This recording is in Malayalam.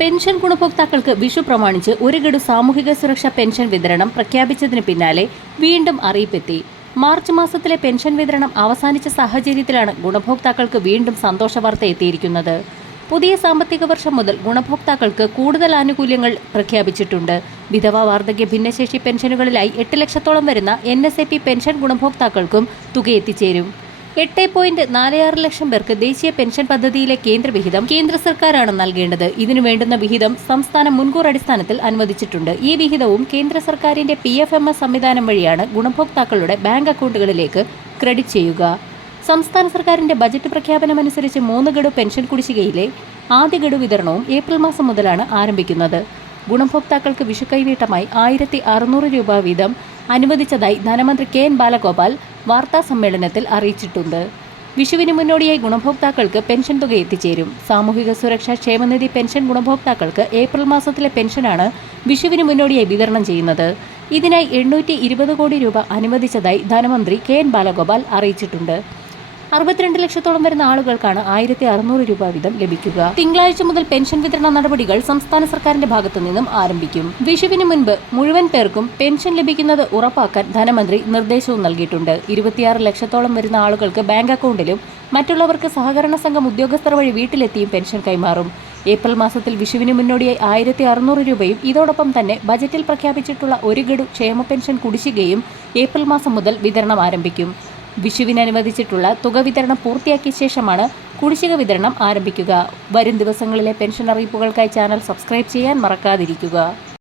പെൻഷൻ ഗുണഭോക്താക്കൾക്ക് വിഷു പ്രമാണിച്ച് ഒരു ഗഡു സാമൂഹിക സുരക്ഷാ പെൻഷൻ വിതരണം പ്രഖ്യാപിച്ചതിന് പിന്നാലെ വീണ്ടും അറിയിപ്പെത്തി. മാർച്ച് മാസത്തിലെ പെൻഷൻ വിതരണം അവസാനിച്ച സാഹചര്യത്തിലാണ് ഗുണഭോക്താക്കൾക്ക് വീണ്ടും സന്തോഷ വാർത്ത എത്തിയിരിക്കുന്നത്. പുതിയ സാമ്പത്തിക വർഷം മുതൽ ഗുണഭോക്താക്കൾക്ക് കൂടുതൽ ആനുകൂല്യങ്ങൾ പ്രഖ്യാപിച്ചിട്ടുണ്ട്. വിധവ വാർദ്ധക്യ ഭിന്നശേഷി പെൻഷനുകളിലായി എട്ട് ലക്ഷത്തോളം വരുന്ന എൻ പെൻഷൻ ഗുണഭോക്താക്കൾക്കും തുക എത്തിച്ചേരും. എട്ട് പോയിന്റ് നാല് ആറ് ലക്ഷം പേർക്ക് ദേശീയ പെൻഷൻ പദ്ധതിയിലെ കേന്ദ്ര വിഹിതം കേന്ദ്ര സർക്കാരാണ് നൽകേണ്ടത്. ഇതിനു വേണ്ടുന്ന വിഹിതം സംസ്ഥാനം മുൻകൂർ അടിസ്ഥാനത്തിൽ അനുവദിച്ചിട്ടുണ്ട്. ഈ വിഹിതവും കേന്ദ്ര സർക്കാരിന്റെ പി എഫ് എം എസ് സംവിധാനം വഴിയാണ് ഗുണഭോക്താക്കളുടെ ബാങ്ക് അക്കൗണ്ടുകളിലേക്ക് ക്രെഡിറ്റ് ചെയ്യുക. സംസ്ഥാന സർക്കാരിന്റെ ബജറ്റ് പ്രഖ്യാപനമനുസരിച്ച് മൂന്ന് ഗഡു പെൻഷൻ കുടിശ്ശികയിലെ ആദ്യ ഗഡു വിതരണവും ഏപ്രിൽ മാസം മുതലാണ് ആരംഭിക്കുന്നത്. ഗുണഭോക്താക്കൾക്ക് വിഷുക്കൈവീട്ടമായി ആയിരത്തി അറുന്നൂറ് രൂപ വീതം അനുവദിച്ചതായി ധനമന്ത്രി കെ എൻ ബാലഗോപാൽ വാർത്താ സമ്മേളനത്തിൽ അറിയിച്ചിട്ടുണ്ട്. വിഷുവിന് മുന്നോടിയായി ഗുണഭോക്താക്കൾക്ക് പെൻഷൻ തുക എത്തിച്ചേരും. സാമൂഹിക സുരക്ഷാ ക്ഷേമനിധി പെൻഷൻ ഗുണഭോക്താക്കൾക്ക് ഏപ്രിൽ മാസത്തിലെ പെൻഷനാണ് വിഷുവിന് മുന്നോടിയായി വിതരണം ചെയ്യുന്നത്. ഇതിനായി എണ്ണൂറ്റി കോടി രൂപ അനുവദിച്ചതായി ധനമന്ത്രി കെ എൻ ബാലഗോപാൽ അറിയിച്ചിട്ടുണ്ട്. അറുപത്തിരണ്ട് ലക്ഷത്തോളം വരുന്ന ആളുകൾക്കാണ് ആയിരത്തി അറുന്നൂറ് രൂപ വീതം ലഭിക്കുക. തിങ്കളാഴ്ച മുതൽ പെൻഷൻ വിതരണ നടപടികൾ സംസ്ഥാന സർക്കാരിന്റെ ഭാഗത്തു നിന്നും ആരംഭിക്കും. വിഷുവിന് മുൻപ് മുഴുവൻ പേർക്കും പെൻഷൻ ലഭിക്കുന്നത് ഉറപ്പാക്കാൻ ധനമന്ത്രി നിർദ്ദേശവും നൽകിയിട്ടുണ്ട്. ഇരുപത്തിയാറ് ലക്ഷത്തോളം വരുന്ന ആളുകൾക്ക് ബാങ്ക് അക്കൗണ്ടിലും മറ്റുള്ളവർക്ക് സഹകരണ സംഘം ഉദ്യോഗസ്ഥർ വഴി വീട്ടിലെത്തിയും പെൻഷൻ കൈമാറും. ഏപ്രിൽ മാസത്തിൽ വിഷുവിന് മുന്നോടിയായി ആയിരത്തി അറുന്നൂറ് രൂപയും ഇതോടൊപ്പം തന്നെ ബജറ്റിൽ പ്രഖ്യാപിച്ചിട്ടുള്ള ഒരു ഗഡു ക്ഷേമ പെൻഷൻ കുടിശ്ശികയും ഏപ്രിൽ മാസം മുതൽ വിതരണം ആരംഭിക്കും. വിഷുവിന് അനുവദിച്ചിട്ടുള്ള തുക വിതരണം പൂർത്തിയാക്കിയ ശേഷമാണ് കുടിശ്ശിക വിതരണം ആരംഭിക്കുക. വരും ദിവസങ്ങളിലെ പെൻഷൻ അറിയിപ്പുകൾക്കായി ചാനൽ സബ്സ്ക്രൈബ് ചെയ്യാൻ മറക്കാതിരിക്കുക.